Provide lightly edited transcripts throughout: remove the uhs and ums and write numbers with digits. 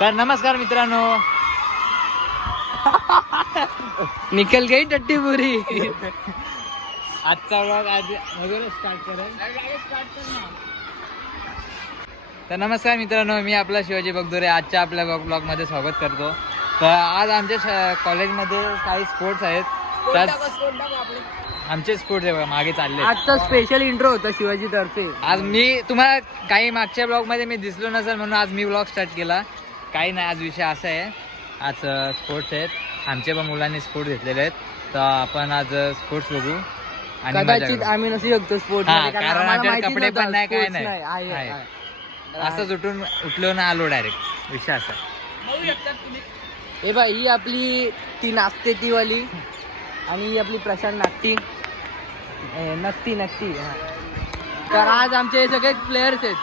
तर नमस्कार मित्रांनो. निकल गई टट्टी पुरी. आजचा व्लॉग आज स्टार्ट करेल. तर नमस्कार मित्रांनो, मी आपला शिवाजी बगदोरे आजच्या आपल्या ब्लॉग मध्ये स्वागत करतो. तर आज आमच्या कॉलेजमध्ये काही स्पोर्ट्स आहेत. तर आमचे स्पोर्ट्स आहे मागे चालले. आजचा स्पेशल इंट्रो होता शिवाजी तर्फे. आज मी तुम्हाला काही मागच्या ब्लॉग मध्ये मी दिसलो नसेल म्हणून आज मी ब्लॉग स्टार्ट केला. काही नाही, आज विषय असा आहे, आज स्पोर्ट्स आहेत. आमच्या पण मुलांनी स्पोर्ट्स घेतलेले आहेत. तर आपण आज स्पोर्ट्स बघू आणि कदाचित आम्ही नसू शकतो स्पोर्ट्स कारण आमच्याकडे कपडे पण नाही, काय नाही. असंच उठलो ना आलो डायरेक्ट. विषय असा हे बाई, ही आपली ती नाचते ती वाली आणि ही आपली प्रशांत नागती नक्ती. तर आज आमचे हे सगळे प्लेयर्स आहेत.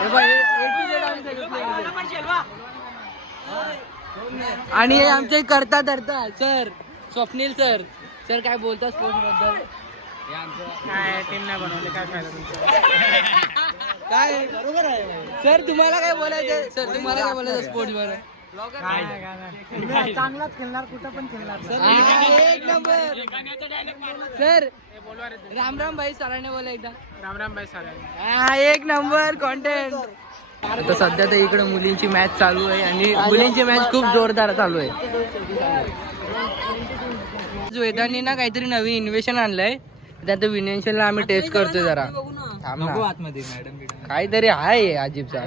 हे बाई, आणि हे आमचे करता धरता सर स्वप्नील सर. सर काय बोलता स्पोर्ट्स बद्दल? काय टीम नाही बनवले, काय फायदा तुमचा? काय बरोबर आहे सर. तुम्हाला काय बोलायचं सर? तुम्हाला काय बोलायचं स्पोर्ट्स बद्दल? चांगलाच खेळणार, कुठं पण खेळणार. एक नंबर सर. राम राम भाई सरांनी बोला एकदा. राम राम भाई सारे. एक नंबर कॉन्टेंट. आता सध्या तर इकडे मुलींची मॅच चालू आहे आणि मुलींची मॅच खूप जोरदार चालू आहे. वेदांनी ना काहीतरी नवीन इन्व्हेशन आणलंय. त्यात विनेशनला आम्ही टेस्ट करतोय जरा. आतमध्ये मॅडम काहीतरी आहे अजीबचा.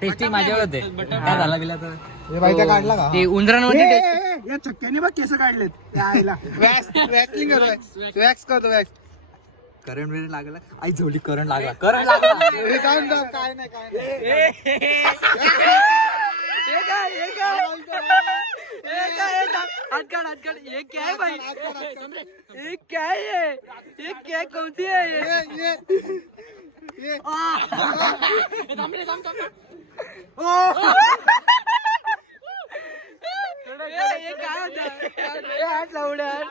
टेस्टिंग माझ्याकडे काय झाला गेला तर काढला का ते उंदरांमध्ये या चक्क्याने बघ केस काढलेत त्या आईला. वॅक्स करतो वॅक्स. करंट वेळ लागला. आई झोली करंट लागला. काय नाही हाथ ये क्या है भाई? ये क्या है? ये क्या कौन सी है ये? ये काय होतं? हात लावणार.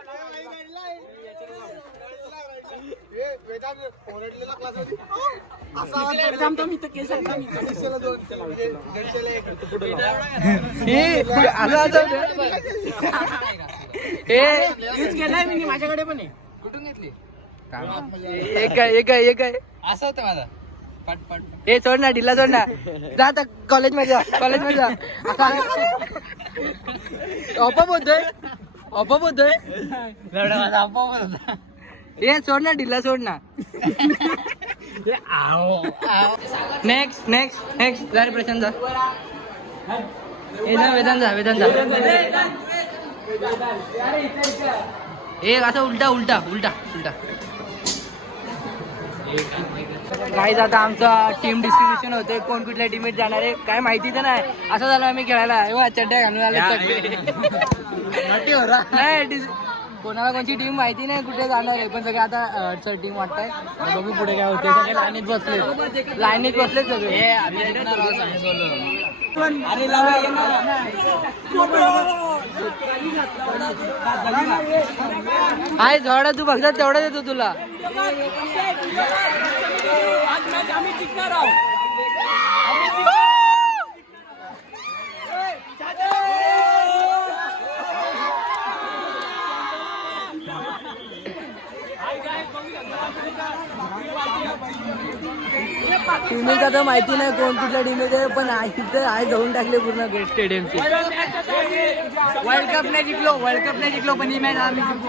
माझ्याकडे पण आहे. कुठून घेतली? एक आहे असं होतं माझा पट. हे सोड ना, ढिला सोड ना. जा आता कॉलेज मध्ये जा. ऑपअप होतोय. हे सोड ना, ढिला सोड ना. नेक्स्ट जा रे प्रशांत जा. वेदांत जा. हे असं उलटा. गाईज आता आमचा टीम डिस्ट्रीब्युशन होतोय. कोण कुठल्या टीमेत जाणार आहे काय माहिती तर नाही. असं झालं आम्ही खेळायला. चड्ड्या घालून आले सगळे. नाही, कोणाला कोणची टीम माहिती नाही कुठे जाणार आहे. पण सगळे आता टीम वाटतंय. बघू पुढे काय होते. सगळे लाईनीत बसले सगळे. आहे जेवढा तू बघतात तेवढा देतो तुला. टीमेचा तर माहिती नाही कोण कुठल्या टीमेत आहे. पण तिथं आहे जाऊन टाकले पूर्ण गेट स्टेडियमची. वर्ल्ड कप नाही जिंकलो पण ही मॅच आम्ही जिंकू.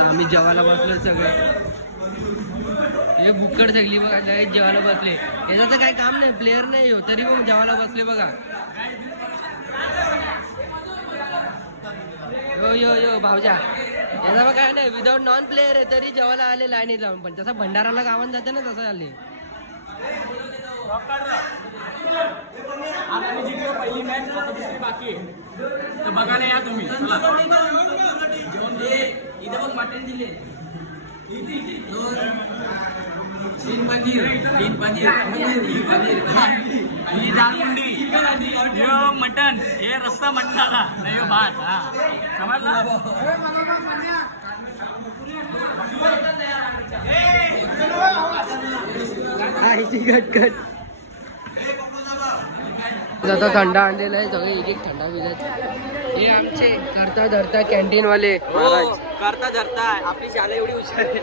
आम्ही जेवायला बसलो सगळे. हे बुक्कड सगळी बघा जेवायला बसले. याचं तर काही काम नाही, प्लेअर नाही हो तरी मग जेवायला बसले बघा. यो भावजा. याचा मग काय नाही, विदाउट नॉन प्लेअर आहे तरी जेवायला आले लाईनीत लावून. पण जसा भंडाराला गावात जाते ना तसं आले. पहिली मॅच बाकी आहे तर बघायला या तुम्ही. इथे बघ मटण दिले. तीन पनीर ही दालमुंडी, मटन, हे रस्सा मटणाला नाही भात. हा समजला. कट आता थंडा आणलेला आहे सगळे एक एक थंडा पिजायचे हे आमचे करता धरता कॅन्टीन वाले करता धरता आपली शाळा एवढी हुशार आहे.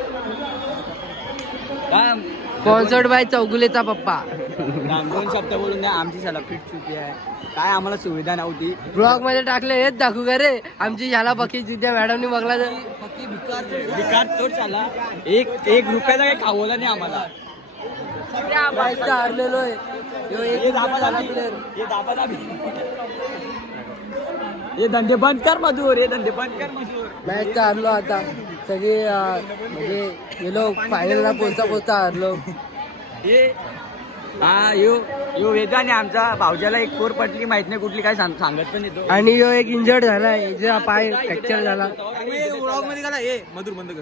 स्पॉन्सर्ड बाय चौगुलेचा पप्पा. दोन शब्द बोलून द्या आमची शाळा फिट चुकी आहे काय आम्हाला सुविधा नव्हती. ब्लॉग मध्ये टाकले हेच दाखवू का रे आमची शाळा पक्की जिद्या मॅडमनी बघला तर विकार चोट झाला एक रुपयाचा काही खावला नाही आम्हाला. हारलेलो आहे हे धंदे बंद कर मधुर हे धंदे बंद कर मधुर. मॅच हारलो आता सगळे म्हणजे गेलो फायनलला पोचता हारलो. हा यो वेदाने आमचा भावजाला एक पोर पटली माहित नाही कुठली काय सांगत पण येतो. आणि यो एक इंजर्ड झालाय पाय फ्रॅक्चर झाला. ब्लॉग मध्ये गेला हे मधुर बंद कर.